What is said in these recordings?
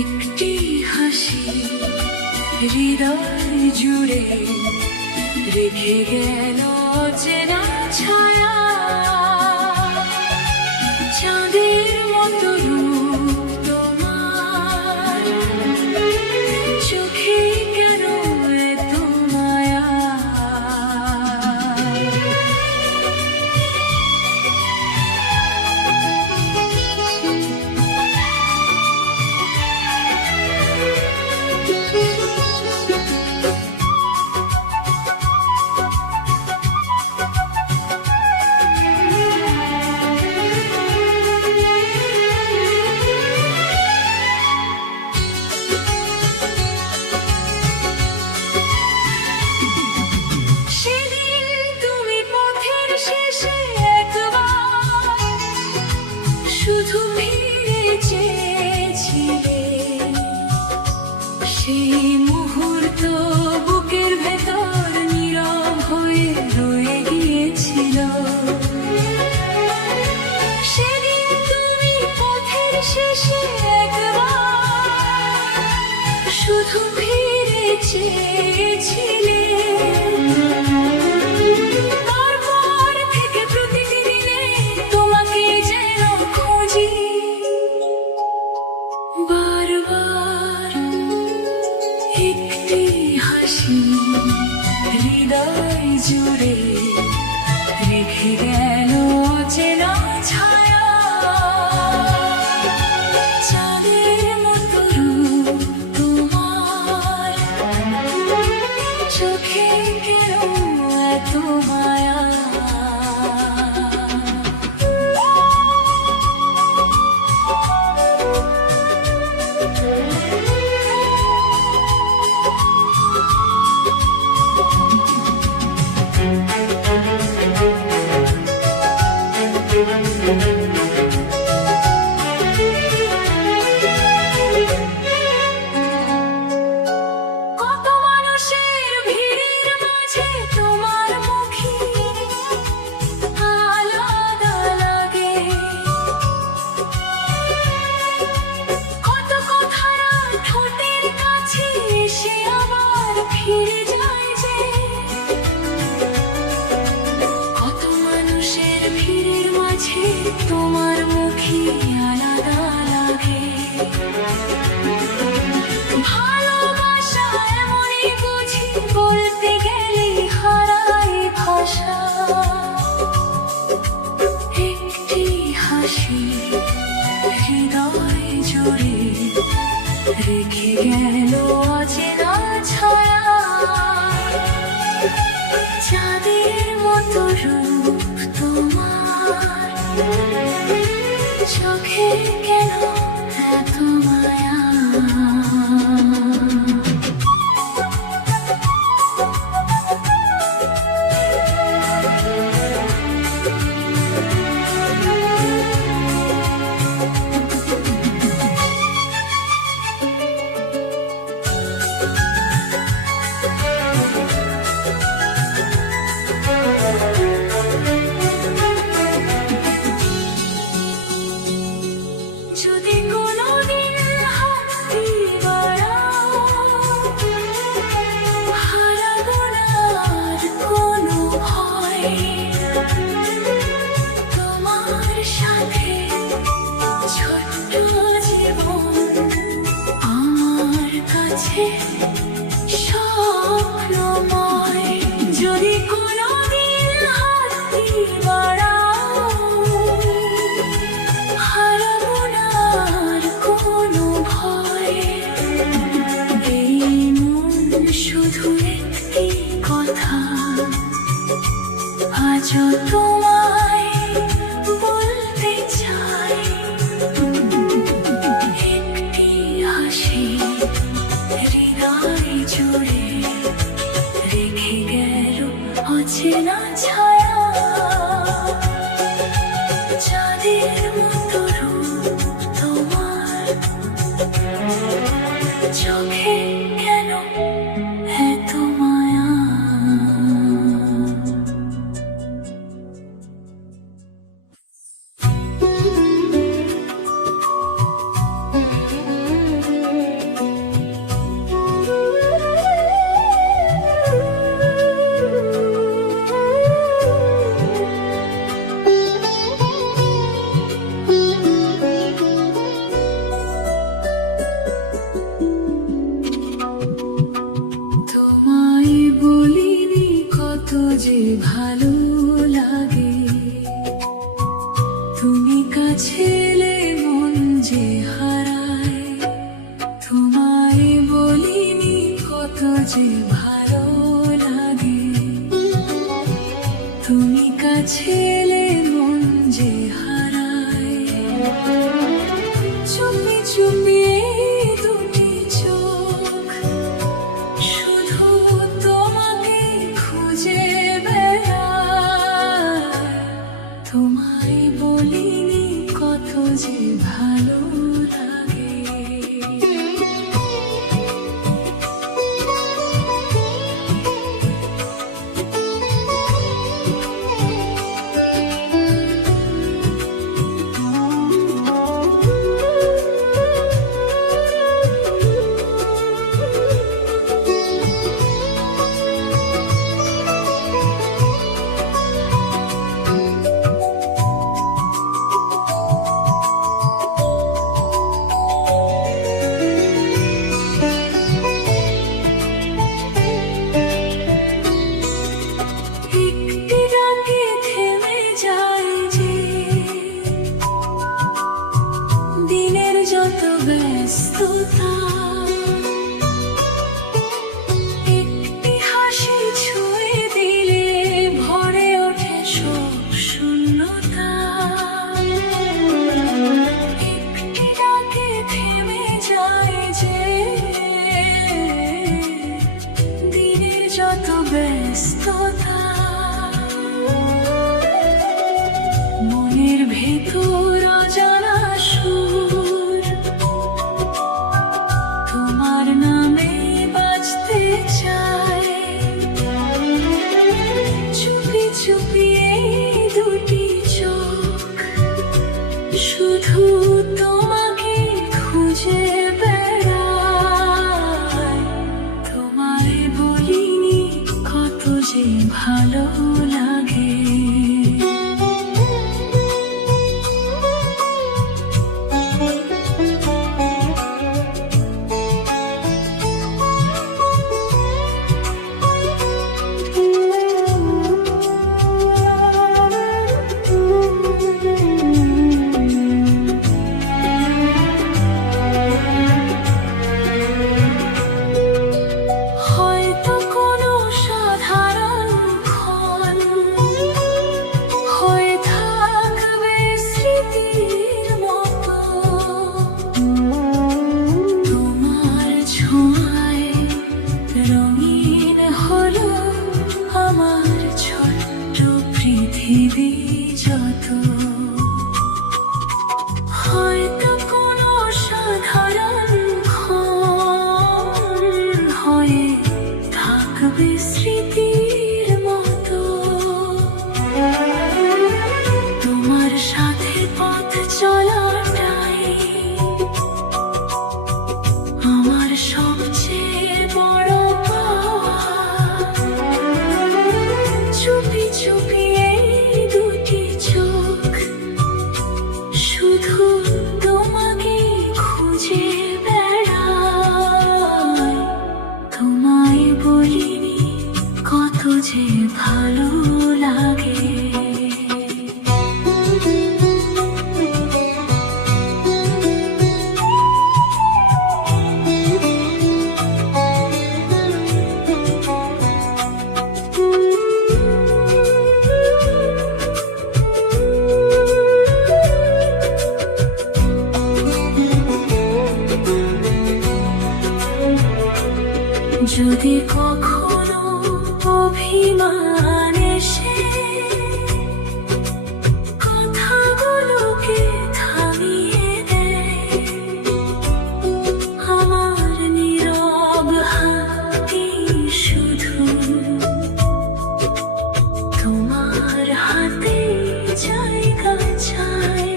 একটি হাসি হৃদয় জুড়ে রেখে গেল চেনা ছায়া, চাঁদের মতো রূপ তোমার, চোখে কেন এত মায়া। শুধু ফিরে চেয়েছিলে সেই মুহূর্ত বুকের ভেতর নীরব হয়ে রয়ে গিয়েছিল। সেদিন তুমি পথের শেষে একবার শুধু ফিরে চেয়েছিলে। তারপর থেকে প্রতিটি দিনে তোমাকে যেন খুঁজি, বারবার একটি হাসি হৃদয় জুড়ে রেখে গেল অচেনা ছায়া। চাঁদের মতো রূপ তোমার, চোখে কেন এত মায়া? কত মানুষের ভিড়ের মাঝে তোমার মুখে আলাদা লাগে। কত কথা ঠোঁটের কাছে এসে আবার ফিরে যায় যে। কত মানুষের ভিড়ের মাঝে তোমার মুখে আলাদা লাগে। ভালোবাসা এমনই বুঝি, বলতে গেলে হারাই ভাষা। একটি হাসি হৃদয় জুড়ে রেখে গেল অচেনা ছায়া। চাঁদের মতো রূপ তোমার, চোখে কেন এত মায়া? যদি কোনোদিন ভালো লাগে। যত ব্যস্ততা একটি হাসি ছুঁয়ে দিলে ভরে ওঠে সব শূন্যতা। একটি ডাকে থেমে যায় যে দিনের যত ব্যস্ততা। মনের ভেতর অজানা সুর তোমার নামে বাজতে চায়। চুপি চুপি এই দুটি চোখ শুধু তোমাকে খুঁজে বেড়ায়। তোমায় বলিনি কত যে ভালো লাগে। পৃথিবী যত হয়তো কোনো সাধারণ ক্ষণ হয়ে থাকবে স্মৃতির মতো। তোমার সাথে পথ চলাটাই আমার সবচেয়ে বড় পাওয়া। চুপি চুপি এই দুটি চোখ শুধু তোমাকে খুঁজে বেড়ায়। তোমায় বলিনি কত যে ভালো লাগে। যদি কখনো অভিমান এসে কথাগুলোকে থামিয়ে দেয়, আমার নীরব হাতটি শুধু তোমার হাতে জায়গা চায়।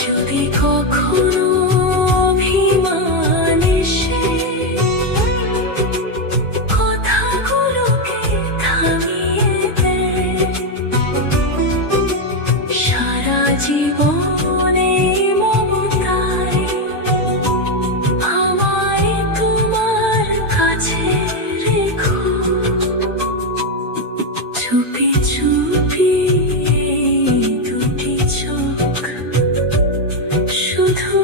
যদি কখনো অভিমান এসে জীবনে মমতায় আমায় তোমার কাছে রেখো। চুপি চুপি দুটি চোখ শুধু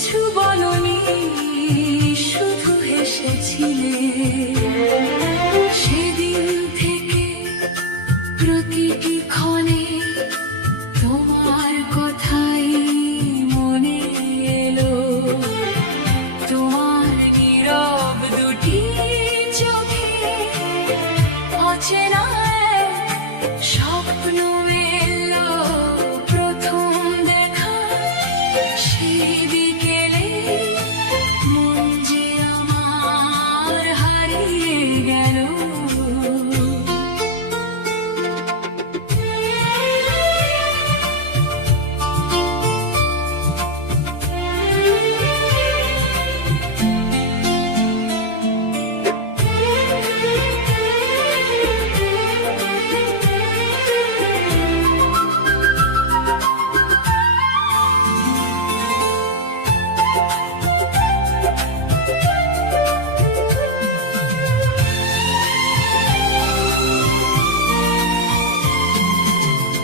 কিছু বলনি, শুধু হেসেছিলে। সেদিন থেকে প্রতিটি ক্ষণে তোমার কথাই মনে এলো। তোমার নীরব দুটি চোখে অচেনা এক স্বপ্ন এলো। প্রথম দেখা সেই বিকেলে মন যে আমার হারিয়ে গেল।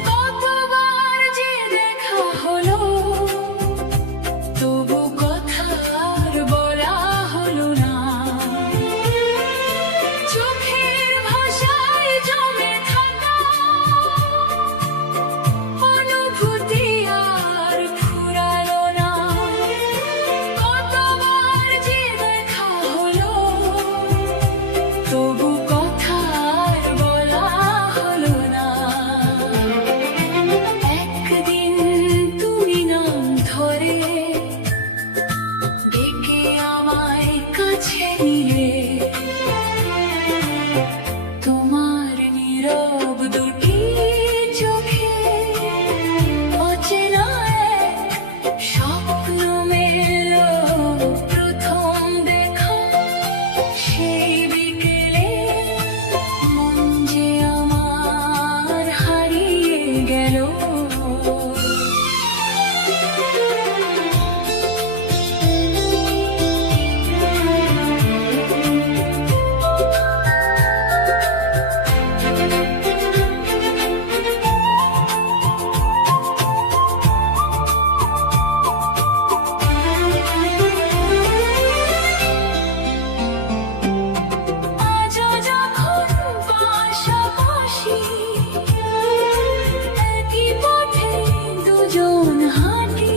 কতবার যে দেখা হলো, তবু কথা আর বলা হলো না। চোখের ভাষায় জমে থাকা অনুভূতি আর ফুরালো না। কতবার যে দেখা হলো, তবু কথা আর বলা হলো না। একদিন তুমি নাম ধরে ডেকে আমায় কাছে নিলে। তোমার নীরব দুটি চোখে অচেনা এক স্বপ্ন মেলো। প্রথম দেখা সেই বিকেলে মন যে আমার হারিয়ে গেল। আজও যখন পাশাপাশি একই পথে দুজন হাঁটি,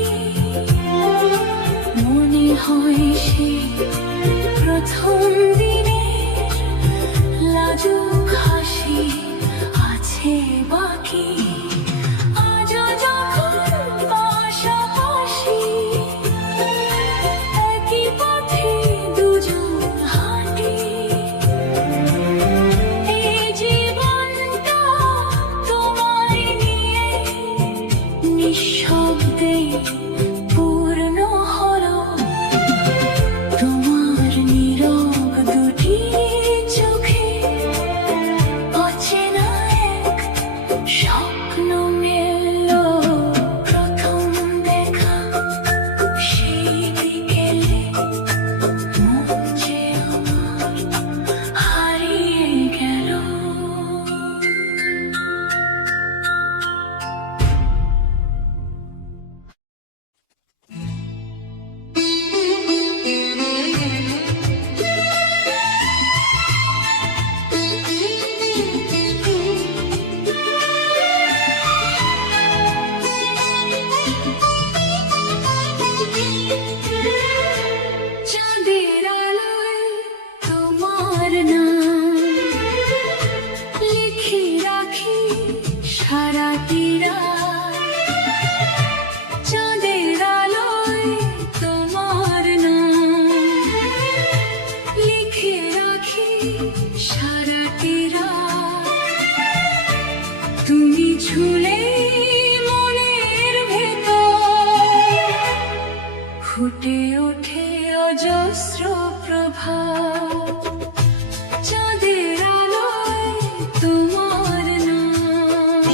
মনে হয় সে প্রথম দিনের লাজুক হাসি আছে বাকি। আজও যখন পাশাপাশি একই পথে দুজন হাঁটি, এই জীবনটা তোমায় নিয়ে নিঃশব্দে পূর্ণ হলো। তোমার নীরব দুটি চোখে অচেনা এক স্বপ্ন মেলো। প্রথম দেখা সেই বিকেলে মন যে আমার হারিয়ে গেল। চাঁদের আলোয় তোমার নাম লিখে রাখি সারাটি রাত। চাঁদের আলোয় তোমার নাম লিখে রাখি সারাটি রাত। তুমি ঝুলে মনের ভেতর ফুটে ওঠে অজস্র প্রভাত। চাঁদের আলোয় তোমার নাম।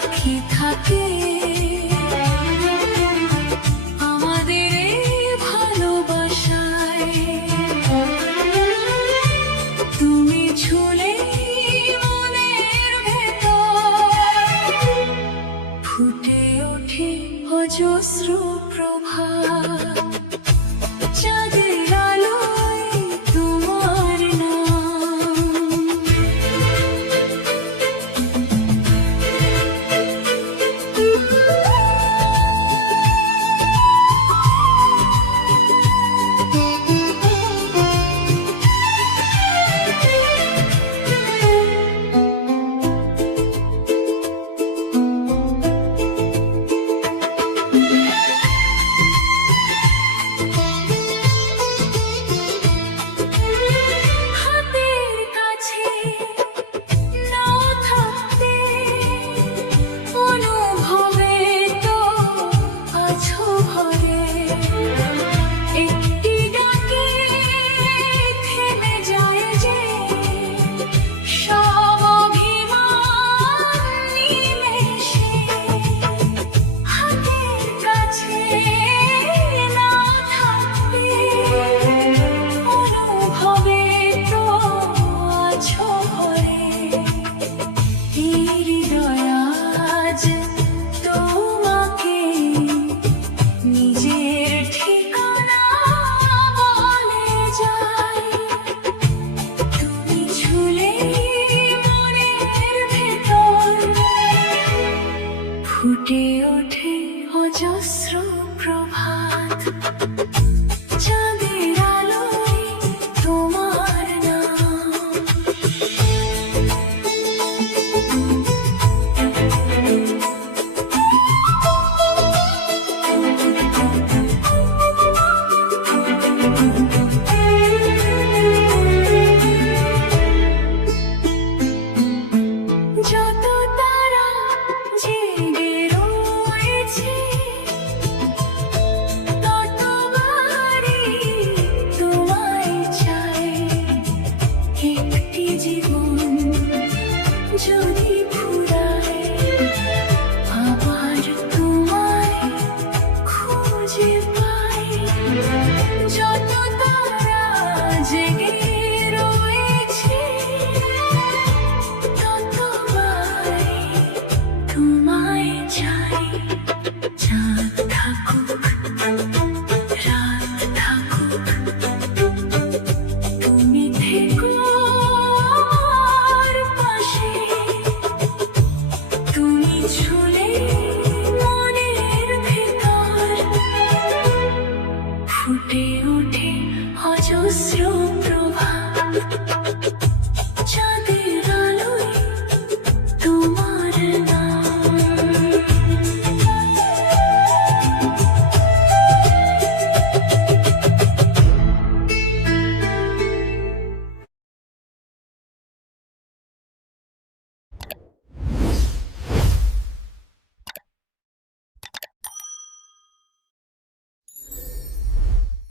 সাক্ষী থাকে আমাদের এই ভালোবাসায়। তুমি ছুলে মনের ভেতর ফুটে ওঠে অজস্র প্রভাত। চাঁদের আলোয় তোমার নাম, হাতের কাছে নাও থাকতে অনুভবে তো আছো ভরে। একটি ডাকে থেমে যায় যে সব অভিমান নিমেষে। হাতের কাছে নাও থাকতে অনুভবে তো আছো ভরে। এই হৃদয় আজ তোমাকে নিজের ঠিকানা বলে যায়। তুমি ছুলে মনের ভেতর ফুটে ওঠে অজস্র প্রভাত। চাঁদের আলোয় তোমার নাম।